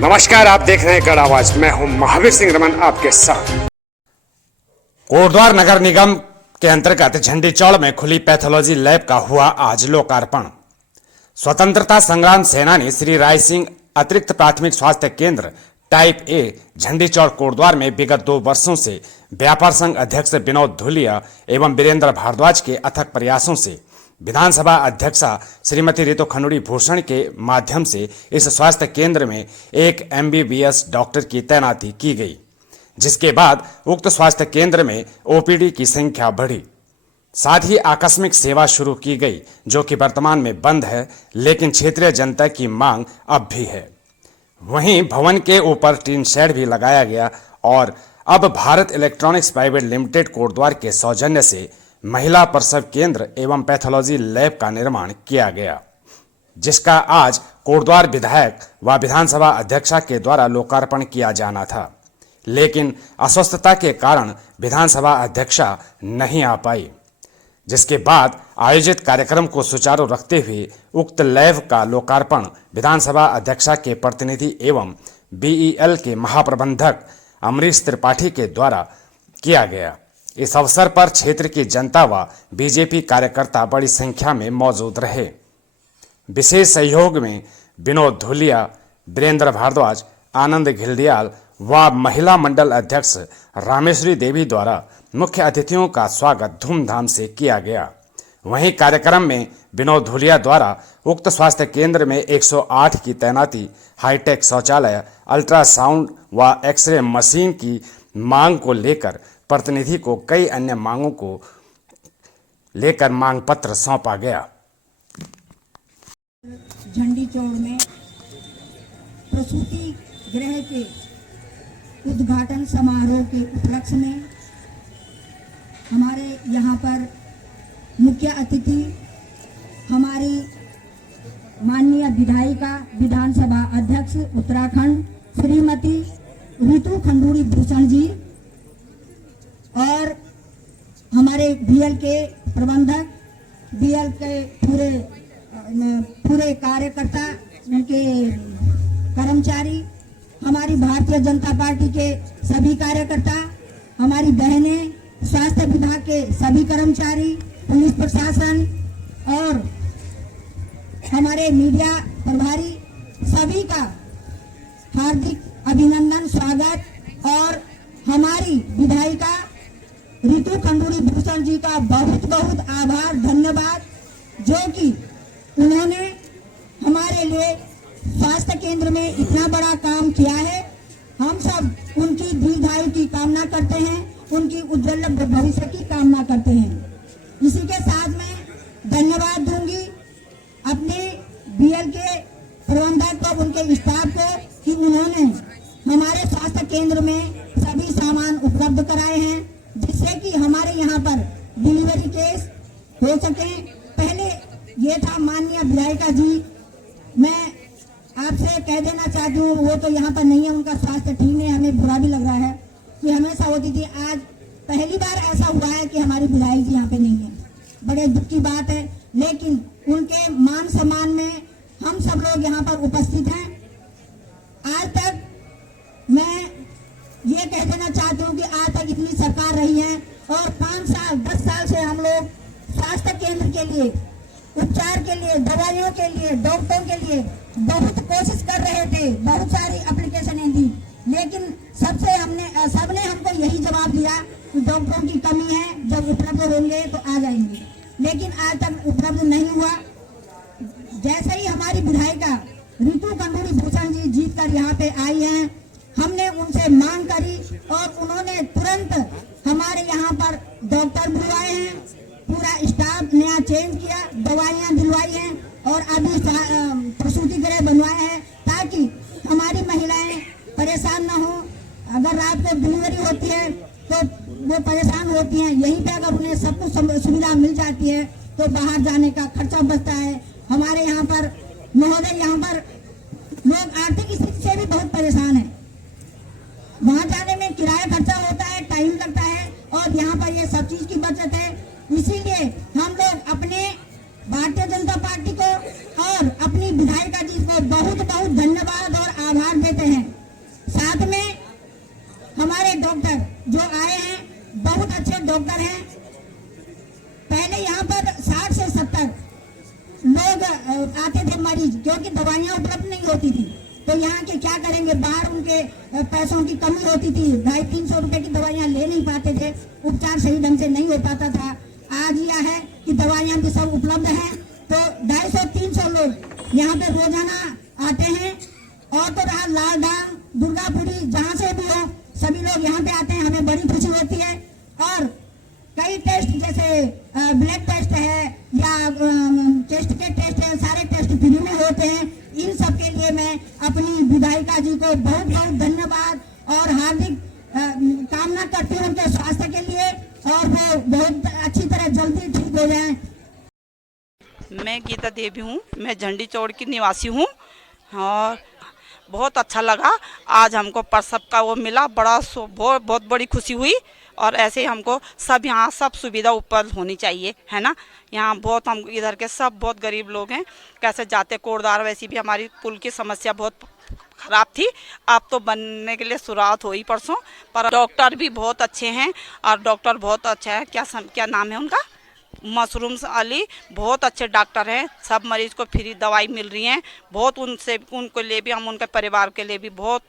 नमस्कार, आप देख रहे हैं गढ़ आवाज। मैं हूं महावीर सिंह रमन आपके साथ। कोटद्वार नगर निगम के अंतर्गत झंडी चौड़ में खुली पैथोलॉजी लैब का हुआ आज लोकार्पण। स्वतंत्रता संग्राम सेनानी श्री राय सिंह अतिरिक्त प्राथमिक स्वास्थ्य केंद्र टाइप ए झंडी चौड़ कोटद्वार में विगत 2 वर्षों से व्यापार संघ अध्यक्ष विनोद धुलिया एवं वीरेंद्र भारद्वाज के अथक प्रयासों से विधानसभा अध्यक्षा श्रीमती रितु खंडूड़ी भूषण के माध्यम से इस स्वास्थ्य केंद्र में एक MBBS डॉक्टर की तैनाती की गई, जिसके बाद उक्त स्वास्थ्य केंद्र में OPD की संख्या बढ़ी। साथ ही आकस्मिक सेवा शुरू की गई, जो कि वर्तमान में बंद है, लेकिन क्षेत्रीय जनता की मांग अब भी है। वहीं भवन के ऊपर टीन शेड भी लगाया गया और अब Bharat electronics private limited Kotdwar के सौजन्य से महिला प्रसव केंद्र एवं पैथोलॉजी लैब का निर्माण किया गया, जिसका आज कोटद्वार विधायक व विधानसभा अध्यक्षा के द्वारा लोकार्पण किया जाना था, लेकिन अस्वस्थता के कारण विधानसभा अध्यक्षा नहीं आ पाई, जिसके बाद आयोजित कार्यक्रम को सुचारू रखते हुए उक्त लैब का लोकार्पण विधानसभा अध्यक्षा के प्रतिनिधि एवं BEL के महाप्रबंधक अमरीश त्रिपाठी के द्वारा किया गया। इस अवसर पर क्षेत्र की जनता व BJP कार्यकर्ता बड़ी संख्या में मौजूद रहे। विशेष सहयोग में विनोद धुलिया, वीरेंद्र भारद्वाज, आनंद घिल्डियाल व महिला मंडल अध्यक्ष रामेश्वरी देवी द्वारा मुख्य अतिथियों का स्वागत धूमधाम से किया गया। वहीं कार्यक्रम में विनोद धुलिया द्वारा उक्त स्वास्थ्य केंद्र में 108 की तैनाती, हाईटेक शौचालय, अल्ट्रासाउंड व एक्सरे मशीन की मांग को लेकर प्रतिनिधि को कई अन्य मांगों को लेकर मांग पत्र सौंपा गया। झंडी चौड़ में प्रसूति गृह के उद्घाटन समारोह के उपलक्ष्य में हमारे यहाँ पर मुख्य अतिथि हमारी माननीय विधायिका विधानसभा अध्यक्ष उत्तराखंड श्रीमती रितु खंडूड़ी भूषण जी और हमारे BL के प्रबंधक, BL के पूरे कार्यकर्ता, उनके कर्मचारी, हमारी भारतीय जनता पार्टी के सभी कार्यकर्ता, हमारी बहनें, स्वास्थ्य विभाग के सभी कर्मचारी, पुलिस प्रशासन और हमारे मीडिया प्रभारी, सभी का हार्दिक अभिनंदन, स्वागत। और हमारी विधायिका रितु खंडूड़ी भूषण जी का बहुत बहुत आभार, धन्यवाद, जो कि उन्होंने हमारे लिए स्वास्थ्य केंद्र में इतना बड़ा काम किया है। हम सब उनकी दीर्घायु की कामना करते हैं, उनकी उज्जवल भविष्य की कामना करते हैं। इसी के साथ में धन्यवाद दूंगी अपने BL के प्रबंधक को, उनके स्टाफ को, कि उन्होंने हमारे स्वास्थ्य केंद्र में सभी सामान उपलब्ध कराए हैं, जिससे कि हमारे यहाँ पर डिलीवरी केस हो सके। पहले ये था माननीय विधायिका जी, मैं आपसे कह देना चाहती हूँ, वो तो यहाँ पर नहीं है, उनका स्वास्थ्य ठीक नहीं है, हमें बुरा भी लग रहा है कि हमेशा होती थी। आज पहली बार ऐसा हुआ है कि हमारी विधायक जी यहाँ पे नहीं है, बड़े दुख की बात है, लेकिन उनके मान सम्मान में हम सब लोग यहाँ पर उपस्थित हैं। आज तक मैं ये कह देना चाहती हूँ कि आज तक इतनी सरकार रही है और 5 साल 10 साल से हम लोग स्वास्थ्य केंद्र के लिए, उपचार के लिए, दवाइयों के लिए, डॉक्टरों के लिए बहुत कोशिश कर रहे थे, बहुत सारी एप्लीकेशनें दी, लेकिन सबने हमको यही जवाब दिया कि डॉक्टरों की कमी है, जब उपलब्ध होंगे तो आ जाएंगे, लेकिन आज तक उपलब्ध नहीं हुआ। जैसे ही हमारी विधायिका रितु खंडूड़ी भूषण जी जीत कर यहाँ पे आई हैं, हमने उनसे मांग करी और उन्होंने तुरंत हमारे यहाँ पर डॉक्टर बुलवाए हैं, पूरा स्टाफ नया चेंज किया, दवाइयाँ दिलवाई हैं और अभी प्रसूति गृह बनवाए हैं, ताकि हमारी महिलाएं परेशान न हो। अगर रात को डिलीवरी होती है तो वो परेशान होती हैं, यहीं पे अगर उन्हें सब कुछ सुविधा मिल जाती है तो बाहर जाने का खर्चा बचता है। हमारे यहाँ पर महोदय, यहाँ पर लोग आर्थिक स्थिति से भी बहुत परेशान है, वहां जाने में किराया खर्चा होता है, टाइम लगता है, और यहाँ पर ये सब चीज की बचत है। इसीलिए हम लोग अपने भारतीय जनता पार्टी को और अपनी विधायिका जी को बहुत बहुत धन्यवाद और आभार उपहार देते हैं। साथ में हमारे डॉक्टर जो आए हैं बहुत अच्छे डॉक्टर हैं। पहले यहाँ पर 60 से 70 लोग आते थे मरीज, क्योंकि दवाइयाँ उपलब्ध नहीं होती थी। तो यहाँ के क्या करेंगे, बाहर उनके पैसों की कमी होती थी, 250-300 रुपए की दवाइयाँ ले नहीं पाते थे, उपचार सही ढंग से नहीं हो पाता था। आज यह है कि दवाइयाँ भी सब उपलब्ध हैं, तो 250-300 लोग यहाँ पे रोजाना आते हैं। और तो रहा लालडांग, दुर्गापुरी, जहाँ से भी हो सभी लोग यहाँ पे आते हैं, हमें बड़ी खुशी होती है। और कई टेस्ट जैसे ब्लड टेस्ट है या चेस्ट के टेस्ट है, सारे टेस्ट फ्री में होते हैं। इन सब के लिए मैं अपनी विधायिका जी को बहुत बहुत धन्यवाद और हार्दिक कामना करती हूँ उनके स्वास्थ्य के लिए, और वो बहुत अच्छी तरह जल्दी ठीक हो जाएं। मैं गीता देवी हूँ, मैं झंडी चौड़ की निवासी हूँ और बहुत अच्छा लगा। आज हमको प्रसव का वो मिला, बहुत बड़ी खुशी हुई। और ऐसे ही हमको सब यहाँ सब सुविधा उपलब्ध होनी चाहिए, है ना। यहाँ बहुत हम इधर के सब बहुत गरीब लोग हैं, कैसे जाते कोटद्वार। वैसी भी हमारी पुल की समस्या बहुत ख़राब थी, अब तो बनने के लिए शुरुआत हुई परसों। पर डॉक्टर भी बहुत अच्छे हैं और डॉक्टर बहुत अच्छा है, क्या नाम है उनका, मशरूम अली, बहुत अच्छे डॉक्टर हैं। सब मरीज को फ्री दवाई मिल रही हैं। बहुत उनके लिए भी, हम उनके परिवार के लिए भी बहुत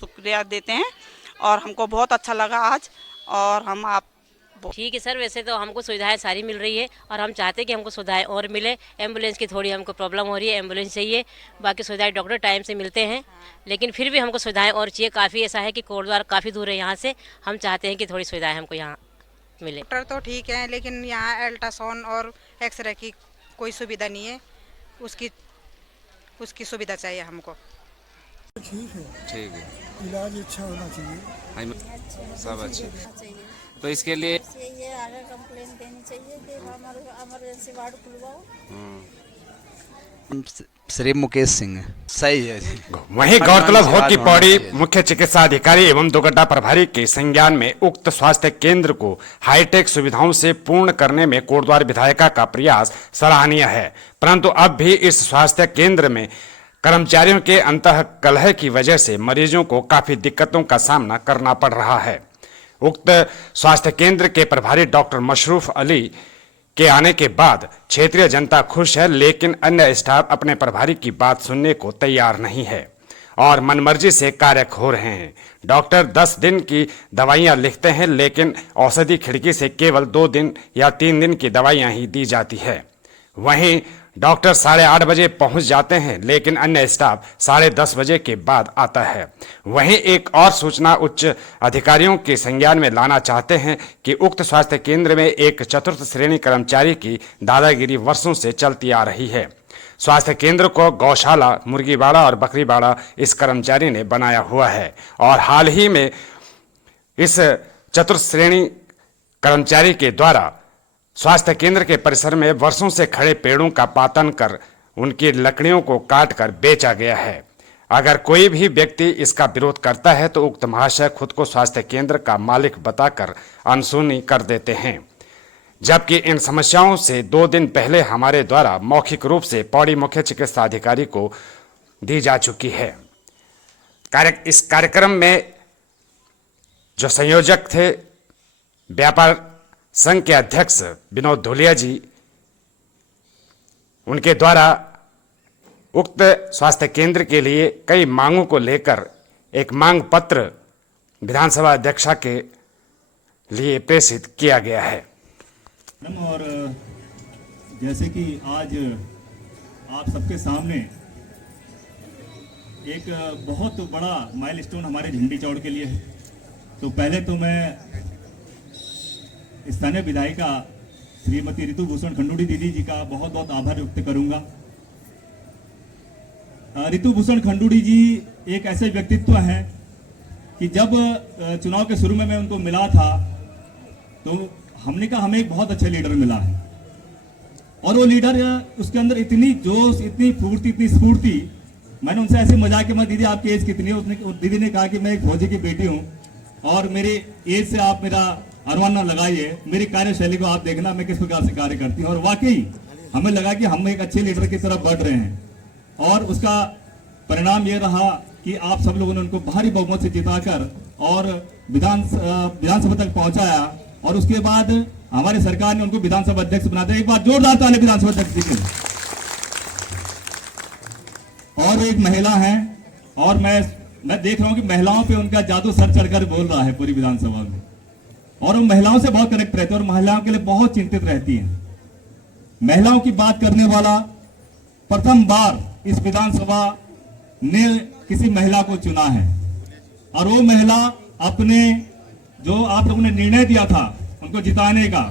शुक्रिया देते हैं और हमको बहुत अच्छा लगा आज। और हम आप ठीक है सर, वैसे तो हमको सुविधाएं सारी मिल रही है और हम चाहते हैं कि हमको सुविधाएं और मिले। एम्बुलेंस की थोड़ी हमको प्रॉब्लम हो रही है, एम्बुलेंस चाहिए। बाकी सुविधाएं डॉक्टर टाइम से मिलते हैं, लेकिन फिर भी हमको सुविधाएं और चाहिए। काफ़ी ऐसा है कि कोटद्वार काफ़ी दूर है यहाँ से, हम चाहते हैं कि थोड़ी सुविधाएं हमको यहाँ मिले। डॉक्टर तो ठीक है, लेकिन यहाँ अल्ट्रासाउंड और एक्सरे की कोई सुविधा नहीं है, उसकी सुविधा चाहिए हमको। ठीक है, इलाज अच्छा होना चाहिए, सब अच्छे। तो इसके लिए ये आगे कंप्लेन देनी चाहिए कि हमारे इमरजेंसी वार्ड खुलवाओ। श्री मुकेश सिंह सही है। वहीं गौरतलब हो कि पौड़ी मुख्य चिकित्सा अधिकारी एवं दुगड्डा प्रभारी के संज्ञान में उक्त स्वास्थ्य केंद्र को हाईटेक सुविधाओं से पूर्ण करने में कोटद्वार विधायिका का प्रयास सराहनीय है, परंतु अब भी इस स्वास्थ्य केंद्र में कर्मचारियों के अंतः कलह की वजह से मरीजों को काफी दिक्कतों का सामना करना पड़ रहा है। उक्त स्वास्थ्य केंद्र के प्रभारी डॉक्टर मशरूफ अली के आने के बाद क्षेत्रीय जनता खुश है, लेकिन अन्य स्टाफ अपने प्रभारी की बात सुनने को तैयार नहीं है और मनमर्जी से कार्य हो रहे हैं। डॉक्टर 10 दिन की दवाइयां लिखते हैं, लेकिन औषधि खिड़की से केवल 2 दिन या 3 दिन की दवाइयां ही दी जाती है। वहीं डॉक्टर 8:30 बजे पहुंच जाते हैं, लेकिन अन्य स्टाफ 10:30 बजे के बाद आता है। वहीं एक और सूचना उच्च अधिकारियों के संज्ञान में लाना चाहते हैं कि उक्त स्वास्थ्य केंद्र में एक चतुर्थ श्रेणी कर्मचारी की दादागिरी वर्षों से चलती आ रही है। स्वास्थ्य केंद्र को गौशाला, मुर्गीबाड़ा और बकरीबाड़ा इस कर्मचारी ने बनाया हुआ है और हाल ही में इस चतुर्थ श्रेणी कर्मचारी के द्वारा स्वास्थ्य केंद्र के परिसर में वर्षों से खड़े पेड़ों का पातन कर उनकी लकड़ियों को काट कर बेचा गया है। अगर कोई भी व्यक्ति इसका विरोध करता है तो उक्त महाशय खुद को स्वास्थ्य केंद्र का मालिक बताकर अनसुनी कर देते हैं, जबकि इन समस्याओं से 2 दिन पहले हमारे द्वारा मौखिक रूप से पौड़ी मुख्य चिकित्सा अधिकारी को दी जा चुकी है। इस कार्यक्रम में जो संयोजक थे व्यापार संघ के अध्यक्ष विनोद धुलिया जी, उनके द्वारा उक्त स्वास्थ्य केंद्र के लिए कई मांगों को लेकर एक मांग पत्र विधानसभा अध्यक्षा के लिए प्रेषित किया गया है। और जैसे कि आज आप सबके सामने एक बहुत बड़ा माइलस्टोन हमारे झंडी चौड़ के लिए है, तो पहले तो मैं स्थानीय विधायिका श्रीमती ऋतु भूषण खंडूड़ी दीदी जी का बहुत बहुत आभार व्यक्त करूंगा। ऋतु भूषण खंडूड़ी जी एक ऐसे व्यक्तित्व हैं कि जब चुनाव के शुरू में मैं उनको मिला था तो हमने कहा हमें एक बहुत अच्छा लीडर मिला है, और वो लीडर उसके अंदर इतनी जोश, इतनी फुर्ती, इतनी स्फूर्ति। मैंने उनसे ऐसे मजाक में, दीदी आपकी एज कितनी है? दीदी ने कहा कि मैं एक फौजी की बेटी हूँ और मेरी एज से आप मेरा अनुमान न लगाइए, मेरी कार्यशैली को आप देखना मैं किस प्रकार से कार्य करती हूँ। और वाकई हमें लगा कि हम एक अच्छे लीडर की तरफ बढ़ रहे हैं, और उसका परिणाम ये रहा कि आप सब लोगों ने उनको भारी बहुमत से जिताकर और विधानसभा तक पहुंचाया और उसके बाद हमारी सरकार ने उनको विधानसभा अध्यक्ष बना दिया। एक बार जोरदार ताली विधानसभा अध्यक्ष जी के लिए। और एक महिला है और मैं देख रहा हूं कि महिलाओं पे उनका जादू सर चढ़कर बोल रहा है पूरी विधानसभा में, और वो महिलाओं से बहुत कनेक्ट रहते हैं और महिलाओं के लिए बहुत चिंतित रहती हैं। महिलाओं की बात करने वाला प्रथम बार इस विधानसभा ने किसी महिला को चुना है, और वो महिला अपने जो आप लोगों ने निर्णय दिया था उनको जिताने का,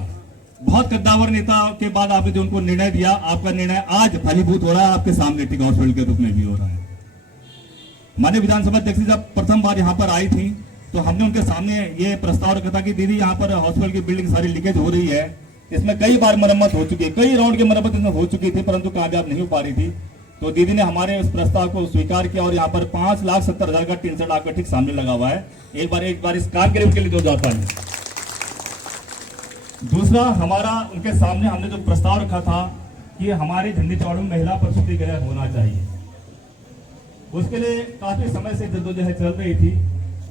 बहुत कद्दावर नेता के बाद आपने जो उनको निर्णय दिया, आपका निर्णय आज फलीभूत हो रहा है, आपके सामने टिक हॉस्पिटल के रूप में भी हो रहा है। माननीय विधानसभा अध्यक्ष जब प्रथम बार यहाँ पर आई थी तो हमने उनके सामने ये प्रस्ताव रखा था कि दीदी यहाँ पर हॉस्पिटल की बिल्डिंग सारी लीकेज हो रही है, इसमें कई बार मरम्मत हो चुकी है, कई राउंड की मरम्मत इसमें हो चुकी थी परंतु कामयाब नहीं हो पा रही थी। तो दीदी ने हमारे उस प्रस्ताव को स्वीकार किया और यहाँ पर 5,70,000 का टीन सेट आपका ठीक सामने लगा हुआ है। एक बार इस काम के लिए जो जाता है। दूसरा, हमारा उनके सामने हमने जो प्रस्ताव रखा था कि हमारे झंडी चौड़ में महिला प्रसूति गृह होना चाहिए, उसके लिए काफी समय से जद्दोजहद चल रही थी।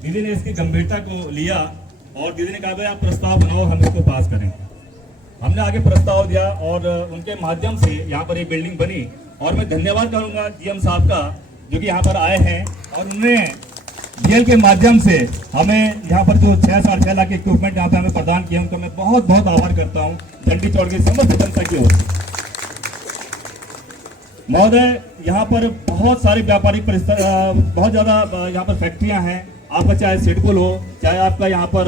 दीदी ने इसकी गंभीरता को लिया और दीदी ने कहा भाई आप प्रस्ताव बनाओ, हम इसको पास करेंगे। हमने आगे प्रस्ताव दिया और उनके माध्यम से यहाँ पर एक बिल्डिंग बनी। और मैं धन्यवाद करूंगा जीएम साहब का जो कि यहाँ पर आए हैं और उन्होंने डीएल के माध्यम से हमें यहाँ पर जो 6.5 लाख इक्विपमेंट यहाँ पे हमें प्रदान किया, उनका मैं बहुत बहुत आभार करता हूँ झंडी चौड़ की समस्त जनता की ओर से। महोदय, यहाँ पर बहुत सारी व्यापारिक बहुत ज्यादा यहाँ पर फैक्ट्रियां हैं, आपका चाहे सिडकुल हो, चाहे आपका यहाँ पर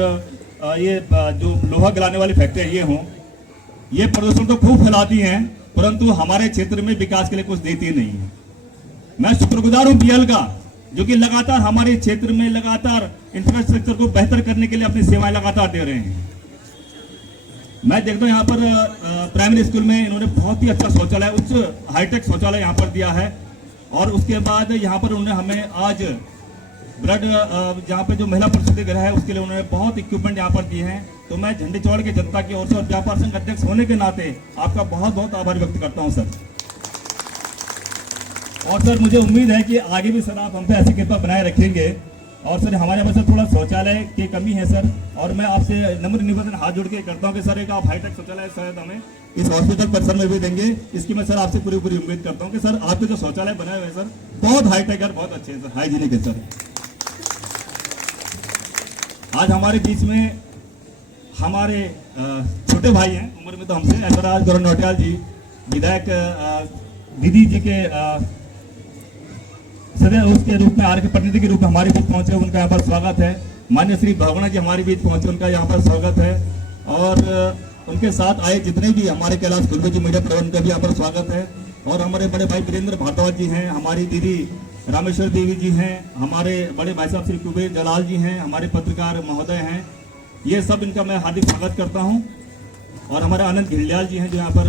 ये जो लोहा गलाने वाली फैक्ट्रियां ये हों, ये प्रदूषण तो खूब फैलाती हैं परंतु हमारे क्षेत्र में विकास के लिए कुछ देती नहीं है। मैं शुक्रगुजार हूँ बीएल का जो कि लगातार हमारे क्षेत्र में लगातार इंफ्रास्ट्रक्चर को बेहतर करने के लिए अपनी सेवाएं लगातार दे रहे हैं। मैं देखता हूँ यहाँ पर प्राइमरी स्कूल में इन्होंने बहुत ही अच्छा शौचालय, उच्च हाईटेक शौचालय यहाँ पर दिया है। और उसके बाद यहाँ पर उन्होंने हमें आज ब्लड जहाँ पे जो महिला प्रसूति गृह है उसके लिए उन्होंने बहुत इक्विपमेंट यहाँ पर दिए हैं। तो मैं झंडी चौड़ की जनता की ओर से और व्यापार संघ अध्यक्ष होने के नाते आपका बहुत बहुत आभार व्यक्त करता हूँ सर। और सर मुझे उम्मीद है कि आगे भी सर आप हम पे ऐसी कृपा बनाए रखेंगे। और सर हमारे यहाँ पर थोड़ा शौचालय की कमी है सर, और मैं आपसे नम्र निवेदन हाथ जोड़ के करता हूँ कि सर एक आप हाईटेक शौचालय शायद हमें इस हॉस्पिटल परिसर में भी देंगे। इसकी मैं सर आपसे पूरी उम्मीद करता हूँ कि सर आपके जो शौचालय बनाए हुए हैं सर बहुत हाईटेक और बहुत अच्छे हैं सर, हाइजीनिक है सर। आज हमारे बीच में हमारे छोटे भाई हैं उम्र में तो हमसे, ऐश्वर्राज गौरव नौटियाल जी विधायक दीदी जी के सदस्य उसके रूप में आर के प्रतिनिधि के रूप में हमारे बीच पहुंचे, उनका यहाँ पर स्वागत है। माननीय श्री भावना जी हमारे बीच पहुंचे, उनका यहाँ पर स्वागत है। और उनके साथ आए जितने भी हमारे कैलाश खुलबे जी मीडिया प्रबंधन का भी यहाँ पर स्वागत है। और हमारे बड़े भाई वीरेंद्र भारद्वाज जी हैं, हमारी दीदी रामेश्वर देवी जी हैं, हमारे बड़े भाई साहब श्री कुबेर जलाल जी हैं, हमारे पत्रकार महोदय हैं, ये सब इनका मैं हार्दिक स्वागत करता हूं। और हमारे आनंद घिल्डियाल जी हैं जो यहाँ पर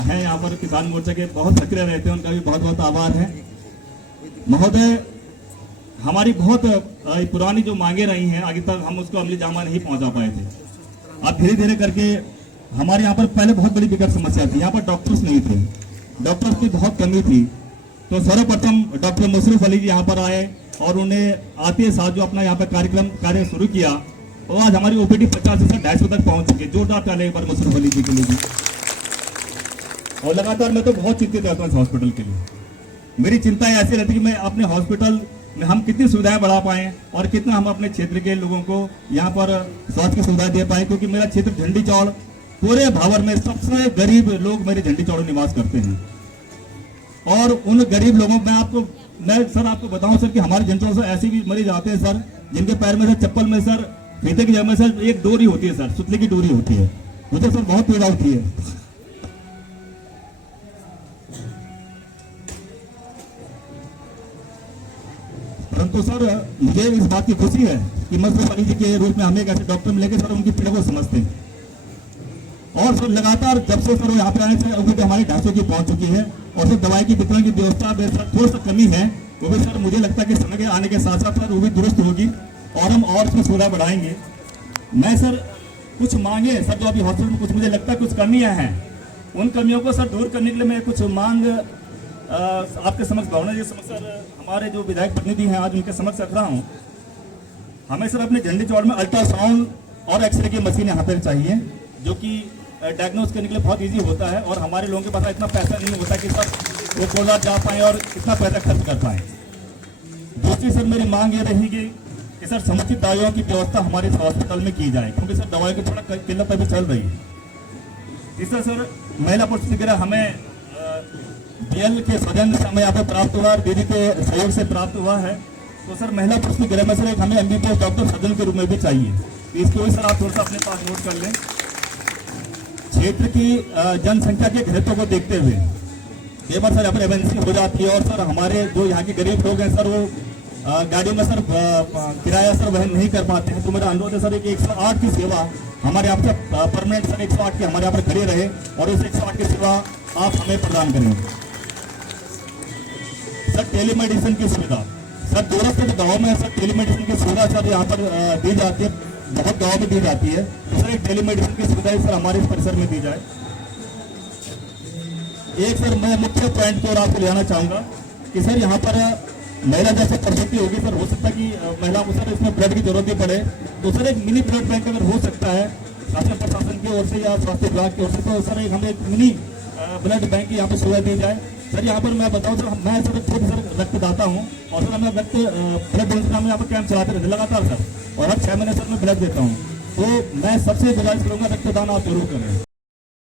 हैं, यहाँ पर किसान मोर्चा के बहुत सक्रिय रहते हैं, उनका भी बहुत बहुत आभार है। महोदय, हमारी बहुत पुरानी जो मांगे रही हैं आगे तक हम उसको अमली जामा नहीं पहुंचा पाए थे। अब धीरे धीरे करके हमारे यहाँ पर पहले बहुत बड़ी विकट समस्या थी, यहाँ पर डॉक्टर्स नहीं थे, डॉक्टर्स की बहुत कमी थी। तो सर्वप्रथम डॉक्टर मुशर्रफ अली जी यहाँ पर आए और उन्हें आते साथ जो अपना यहाँ पर कार्य शुरू किया, तो आज हमारी ओपीडी 50 से 250 तक पहुंच चुकी है। जोरदार ताली एक बार मुशर्रफ अली जी के लिए भी। और लगातार मैं तो बहुत चिंतित रहता हूँ इस हॉस्पिटल के लिए। मेरी चिंता ऐसी रहती है कि मैं अपने हॉस्पिटल में हम कितनी सुविधाएं बढ़ा पाएं और कितना हम अपने क्षेत्र के लोगों को यहाँ पर स्वास्थ्य की सुविधाएं दे पाएं, क्योंकि मेरा क्षेत्र झंडी चौड़ पूरे भावर में सबसे गरीब लोग मेरे झंडी चौड़ निवास करते हैं। और उन गरीब लोगों में मैं सर आपको बताऊं सर कि हमारे झंडी चौड़ से ऐसे भी मरीज आते हैं सर जिनके पैर में सर चप्पल में सर फीते की जगह में सर एक डोरी होती है सर, सुतले की डोरी होती है, मुझे सर बहुत पीड़ा होती है। परंतु सर मुझे इस बात की खुशी है कि मुशर्रफ अली जी के रूप में हमें एक ऐसे डॉक्टर मिलेंगे सर उनकी पीड़ा को समझते हैं। और सर लगातार जब से सर यहाँ पे आए थे उनकी हमारी 250 की पहुंच चुकी है। और सर दवाई की वितरण की व्यवस्था में सर थोड़ा सा कमी है, वो भी सर मुझे लगता है कि समय के आने के साथ साथ सर वो भी दुरुस्त होगी और हम और उसमें सुविधा बढ़ाएंगे। मैं सर कुछ मांगे सर जो अभी हॉस्पिटल में कुछ मुझे लगता है कुछ कमियां हैं, उन कमियों को सर दूर करने के लिए मैं कुछ मांग आपके समक्ष भावना जी समक्ष सर हमारे जो विधायक प्रतिनिधि हैं आज उनके समक्ष रख रहा हूँ। हमें सर अपने झंडी चौड़ में अल्ट्रासाउंड और एक्सरे की मशीन यहाँ पर चाहिए, जो कि डायग्नोज करने के लिए बहुत इजी होता है, और हमारे लोगों के पास इतना पैसा नहीं होता कि सर वो कोलकाता जा पाएँ और इतना पैसा खर्च कर पाएँ। दूसरी सर मेरी मांग ये रहेगी कि सर समुचित दवाइयों की व्यवस्था हमारे इस हॉस्पिटल में की जाए, क्योंकि सर दवाइयों की थोड़ा किल्लत अभी चल रही है। तीसरा सर महिला पुरुष वगैरह हमें बीएल के सौजन्य से हमें यहाँ पे प्राप्त हुआ, दीदी के सहयोग से प्राप्त हुआ है। तो सर महिला पुरुष की गृह में सर एक हमें एमबीबीएस डॉक्टर सर्जन के रूप में भी चाहिए, तो इसको भी सर आप थोड़ा सा अपने पास नोट कर लें। क्षेत्र की जनसंख्या के घनत्व को देखते हुए कई बार सर यहाँ पर एमएनसी हो जाती है, और सर हमारे जो यहाँ के गरीब लोग हैं सर वो गाड़ियों में सर किराया सर वहन नहीं कर पाते हैं। तो मेरा अनुरोध है सर एक 108 की सेवा हमारे यहाँ से परमानेंट सर 108 की हमारे यहाँ पर खड़ी रहे, और उस 108 की सेवा आप हमें प्रदान करेंगे। सर टेलीमेडिसिन की सुविधा सर दूरस्थ गाँव में सर टेलीमेडिसिन की सुविधा सर यहाँ पर दी जाती है, बहुत गाँव में दी जाती है। तो सर एक टेलीमेडिसिन की सुविधा सर हमारे इस परिसर में दी जाए। एक सर मैं मुख्य पॉइंट की ओर आपको ले आना चाहूँगा कि सर यहाँ पर महिला जैसे प्रसूति होगी सर, हो सकता है कि महिला को सर इसमें ब्लड की जरूरत भी पड़े, तो सर एक मिनी ब्लड बैंक अगर हो सकता है शासन प्रशासन की ओर से या स्वास्थ्य विभाग की ओर से, तो सर एक हमें एक मिनी ब्लड बैंक की यहाँ पर सुविधा दी जाए। सर यहाँ पर मैं बताऊँ सर मैं सर खुद सर रक्तदाता हूँ, और सर हमें ब्लड डोनेशन हम यहाँ पर कैंप चलाते रहते लगातार सर, और हर 6 महीने सर मैं ब्लड देता हूँ। तो मैं सबसे गुजारिश करूँगा रक्तदान आप जरूर करें।